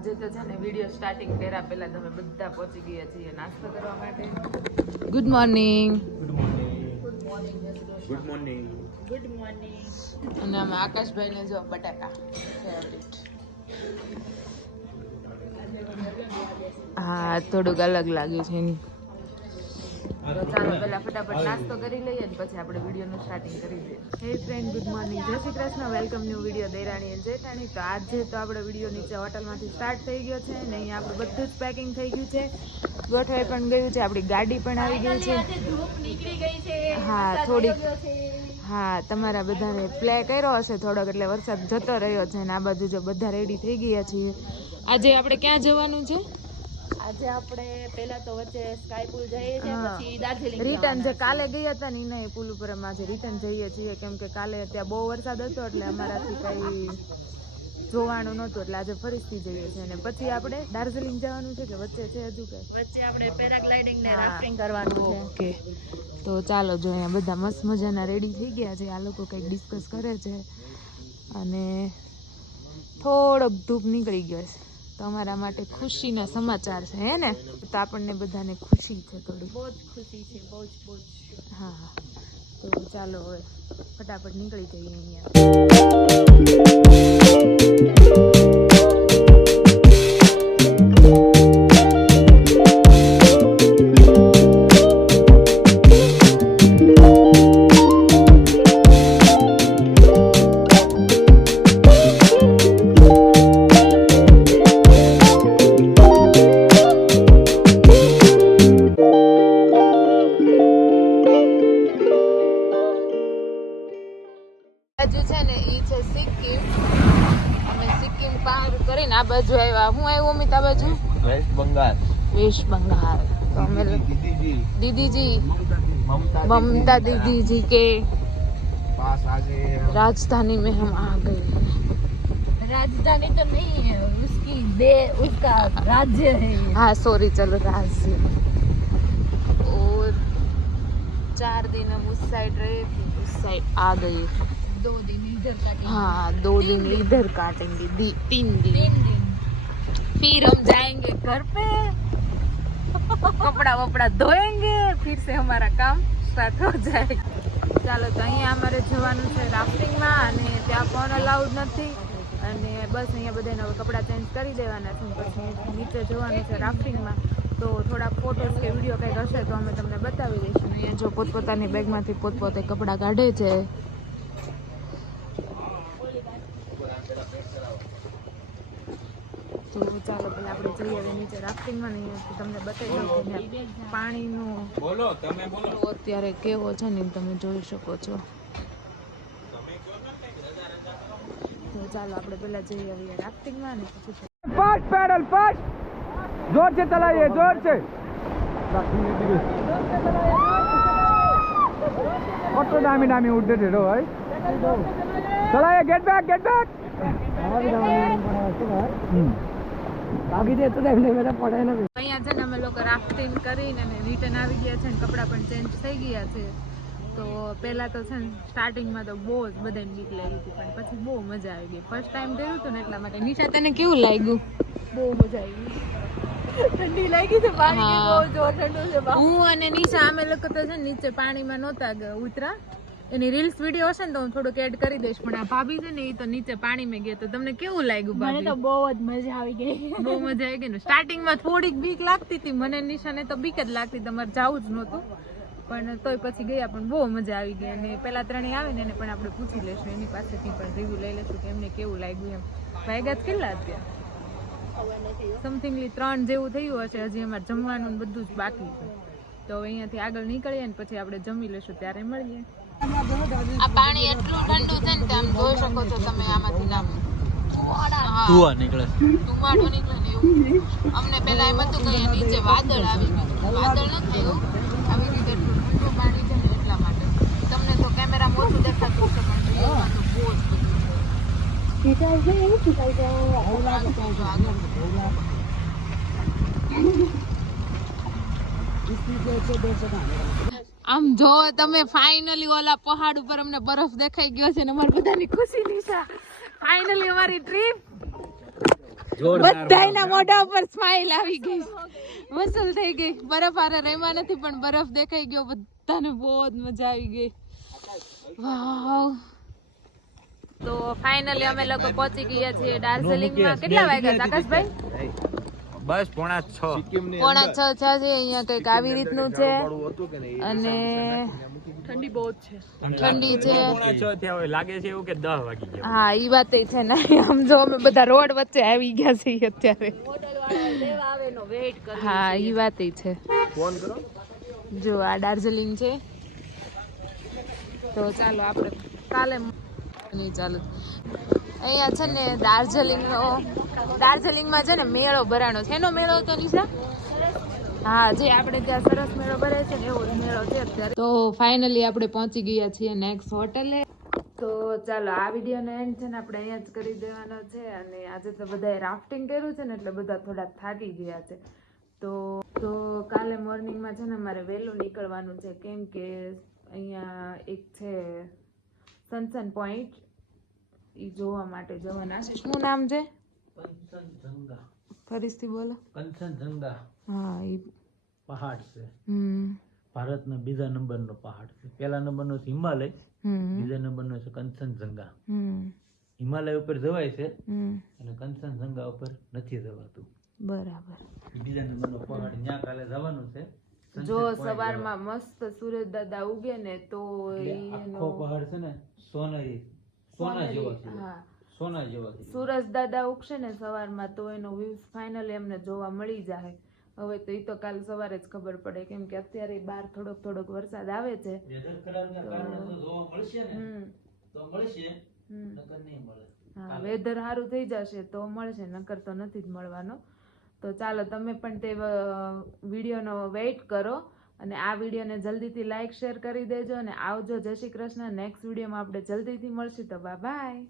આજે તો છે ને વીડિયો સ્ટાર્ટિંગ કર્યા પહેલા તમે બધા પહોંચી ગયા છીએ નાસ્તો કરવા માટે. ગુડ મોર્નિંગ ગુડ મોર્નિંગ અને અમે આકાશભાઈને જો બટાકા ફેવરિટ હા થોડુંક અલગ લાગ્યું છે એની તો ચાલો પહેલા ફટાફટ નાસ્તો કરી લઈએ ને પછી આપણે વિડીયોનું સ્ટાર્ટિંગ કરી દઈએ. હે ફ્રેન્ડ ગુડ મોર્નિંગ જય Shri Krishna. Welcome new video દૈરાણી અને જેઠાણી. તો આજે તો આપણે વીડિયો નીચે હોટલમાંથી સ્ટાર્ટ થઈ ગયો છે ને અહીંયા આપણું બધું જ પેકિંગ થઈ ગયું છે. ગોઠવાઈ પણ ગયું છે. આપણી ગાડી પણ આવી ગઈ છે. હા થોડીક હા તમારા બધાને પ્લે કર્યો હશે થોડોક એટલે વરસાદ જતો રહ્યો છે ને આ બાજુ જો બધા રેડી થઈ ગયા છીએ. આજે આપણે ક્યાં જવાનું છે? આજે આપણે પહેલા તો વચ્ચે સ્કાય પુલ જઈએ છીએ પછી દાર્જિલિંગ રિટર્ન જે કાલે ગયા હતા ને એના પુલ ઉપર અમે આજે રિટર્ન જઈએ છીએ કેમ કે કાલે ત્યાં બહુ વરસાદ હતો એટલે અમારાથી કઈ જોવાનું નહોતું એટલે આજે ફરીથી જઈએ છીએ. અને પછી આપણે દાર્જિલિંગ જવાનું છે કે વચ્ચે છે હજુ કે વચ્ચે આપણે પેરાગ્લાઇડિંગ ને. રાફ્ટિંગ કરવાનું છે. ઓકે. તો ચાલો જો અહીંયા બધા મસ્ત મજાના રેડી થઈ ગયા છે આ લોકો કંઈક ડિસ્કસ કરે છે. અને થોડોક ધૂપ નીકળી ગયો છે તો અમારા માટે ખુશીના સમાચાર છે હે ને? તો આપણને બધાને ખુશી છે થોડી. બહુ જ ખુશી છે બહુ જ બહુ જ. હા હા. તો ચાલો હવે ફટાફટ નીકળી જઈએ અહીંયા. હું આવ્યું અમિત આ બાજુ વેસ્ટ બંગાળ વેસ્ટ બંગાળ તો અમે દીદીજી दीदी મમતા ममता दीदी जी के पास आगे राजधानी में हम आ गए राजधानी तो नहीं है उसकी दे उसका राज्य है ये। हाँ सॉरी चलो राज्य और चार दिन हम उस साइड रहे थे उस साइड आ गए दो दिन इधर काटेंगे हाँ दो दिन इधर काटेंगे दी, तीन दिन तीन दिन फिर हम जाएंगे घर पे कपड़ा वपड़ा धोएंगे फिर से हमारा કામ સ્ટાર્ટ હો જાય ચાલો તો અહીંયા અમારે જવાનું છે રાફ્ટિંગમાં અને ત્યાં ફોન અલાઉડ નથી અને બસ અહીંયા બધાને હવે કપડાં ચેન્જ કરી દેવાના છે અને પછી નીચે જવાનું છે રાફ્ટિંગમાં તો થોડા ફોટોસ કે વિડીયો કંઈક હશે તો અમે તમને બતાવી દઈશું અહીંયા જો પોતપોતાની બેગમાંથી પોતપોતે કપડાં કાઢે છે તો ચાલો પેલા આપણે જઈએ હવે નીચે રાફ્ટિંગમાં ને તમને બતાવી દઉં કે પાણીનો બોલો તમે બોલો. અત્યારે કેવો છે ને તમે જોઈ શકો છો. ચાલો આપણે પેલા જઈએ હવે રાફ્ટિંગમાં ને પછી ફાસ્ટ પેડલ ફાસ્ટ જોર છે ચલાવીએ જોર છે! কত দামি দামি উঠতে ঢেড়ো ভাই চলা get back get back hmm ભાગી દે તો એમને બધા પડે ને અહીંયા છે ને અમે લોકો રાફ્ટિંગ કરીને અને રિટર્ન આવી ગયા છે ને કપડાં પણ ચેન્જ થઈ ગયા છે. તો પહેલાં તો છે ને સ્ટાર્ટિંગમાં તો બહુ જ બધાને બીક લાગી હતી પણ પછી બહુ મજા આવી ગઈ. ફર્સ્ટ ટાઈમ કર્યું હતું ને એટલા માટે. નિશા તને કેવું લાગ્યું? બહુ મજા આવી ઠંડી લાગી છે પાણી બહુ ઠંડુ છે હું અને નિશા અમે લોકો તો છે ને નીચે પાણીમાં નહોતા ઉતરા. એની રીલ્સ વીડિયો હશે ને તો હું થોડુંક એડ કરી દઈશ પણ આ ભાભી છે ને એ તો નીચે પાણીમાં ગયા તો તમને કેવું લાગ્યું મને તો બહુ જ મજા આવી ગઈ. બહુ મજા આવી ગઈ ને. સ્ટાર્ટિંગમાં થોડીક બીક લાગતી હતી મને નિશાને તો બીક જ લાગતી તમારે જવું જ નહોતું. પણ તોય પછી ગયા પણ બહુ મજા આવી ગઈ. અને પેલા ત્રણેય આવે ને એને પણ આપણે પૂછી લેશું એની પાસેથી પણ રિવ્યુ લઈ લેશું કે એમને કેવું લાગ્યું એમ. જ કેટલા અત્યારે સમથિંગલી ત્રણ જેવું થયું હશે હજી અમારે જમવાનું બધું જ બાકી છે. તો અહીંયાથી આગળ નીકળીએ ને પછી આપણે જમી લેશું ત્યારે મળીએ. આ પાણી એટલું ઠંડુ છે ને આમ જોઈ શકો છો તમે આમાંથી નામ ધુઆ નીકળે. ધુમાડો નીકળે ને એવું. અમને પેલા એમ હતું કે નીચે વાદળ આવી ગયું. વાદળ નથી થયું. આવી રીતે ઠંડુ પાણી છે ને એટલા માટે. તમને તો કેમેરા મોટું દેખાતું હશે પણ રિયલમાં તો બહુ જ આમ જો તમે ફાઇનલી ઓલા પહાડ ઉપર અમને બરફ દેખાઈ ગયો છે ને અમારી બધાની ખુશી નિશા ફાઇનલી અમારી ટ્રીપ બધાયના મોઢા ઉપર સ્માઈલ આવી ગઈ. વસૂલ થઈ ગઈ. બરફ આરે રહેવા નથી પણ બરફ દેખાઈ ગયો. બધાને બહુ જ મજા આવી ગઈ. વાવ. તો ફાઇનલી અમે લોકો પહોંચી ગયા છીએ દાર્જિલિંગમાં. કેટલા વાગ્યા? આકાશભાઈ? બસ પોણા છ. પોણા છ છ છે અહીંયા કંઈક આવી રીતનું છે. અને ઠંડી બહુ છે. ઠંડી છે. પોણા છ થયા હોય લાગે છે એવું કે દસ વાગી ગયા હા એ વાત છે ને આમ જો અમે બધા રોડ વચ્ચે આવી ગયા છીએ અત્યારે. હા એ વાત છે. જો આ દાર્જિલિંગ છે. તો ચાલો આપણે કાલે નહીં ચાલો. અહીંયા છે ને દાર્જિલિંગનો, દાર્જિલિંગમાં છે ને મેળો ભરાણો છે. એનો મેળો હતો નિશા હા, જે આપણે ત્યાં સરસ મેળો ભરાય છે ને એવો મેળો છે અત્યારે. તો ફાઇનલી આપણે પહોંચી ગયા છીએ નેક્સ્ટ હોટલે તો ચાલો, આ વિડીયોનો એન્ડ છે ને આપણે અહીંયા જ કરી દેવાનો છે અને આજે તો બધાએ રાફ્ટિંગ કર્યું છે ને એટલે બધા થોડા થાકી ગયા છે. તો તો કાલે મોર્નિંગમાં છે ને મારે વહેલું નીકળવાનું છે કેમ કે અહીંયા એક છે સનસન પોઈન્ટ એ જોવા માટે જવાના છે. શું નામ છે? ફરીથી બોલો. કંચનજંગા હા એ પહાડ છે. હમ. ભારતનો બીજા નંબરનો પહાડ છે. પહેલા નંબરનો છે હિમાલય બીજા નંબરનો છે કંચનજંગા હિમાલય ઉપર જવાય છે અને કંચનજંગા ઉપર નથી જવાતું. બરાબર. બીજા નંબરનો પહાડ ત્યાં કાલે જવાનું છે. જો સવારમાં મસ્ત સૂરજ દાદા ઉગે ને તો આખો પહાડ છે ને સોના સોના જેવો હા. સોના જેવો છે દાદા ઉગશે ને સવારમાં તો એનો વ્યૂ ફાઇનલ એમને જોવા મળી જાય. હવે તો એ તો કાલ સવારે જ ખબર પડે કેમ કે અત્યારે બહાર થોડોક થોડોક વરસાદ આવે છે. હા વેધર સારું થઈ જશે તો મળશે નકર તો નથી જ મળવાનો. તો ચાલો તમે પણ તે વિડીયોનો વેઇટ કરો. અને આ વિડીયોને જલ્દીથી લાઇક શેર કરી દેજો અને આવજો જય શ્રી કૃષ્ણ. નેક્સ્ટ વિડીયોમાં આપણે જલ્દીથી મળશું. તો બાય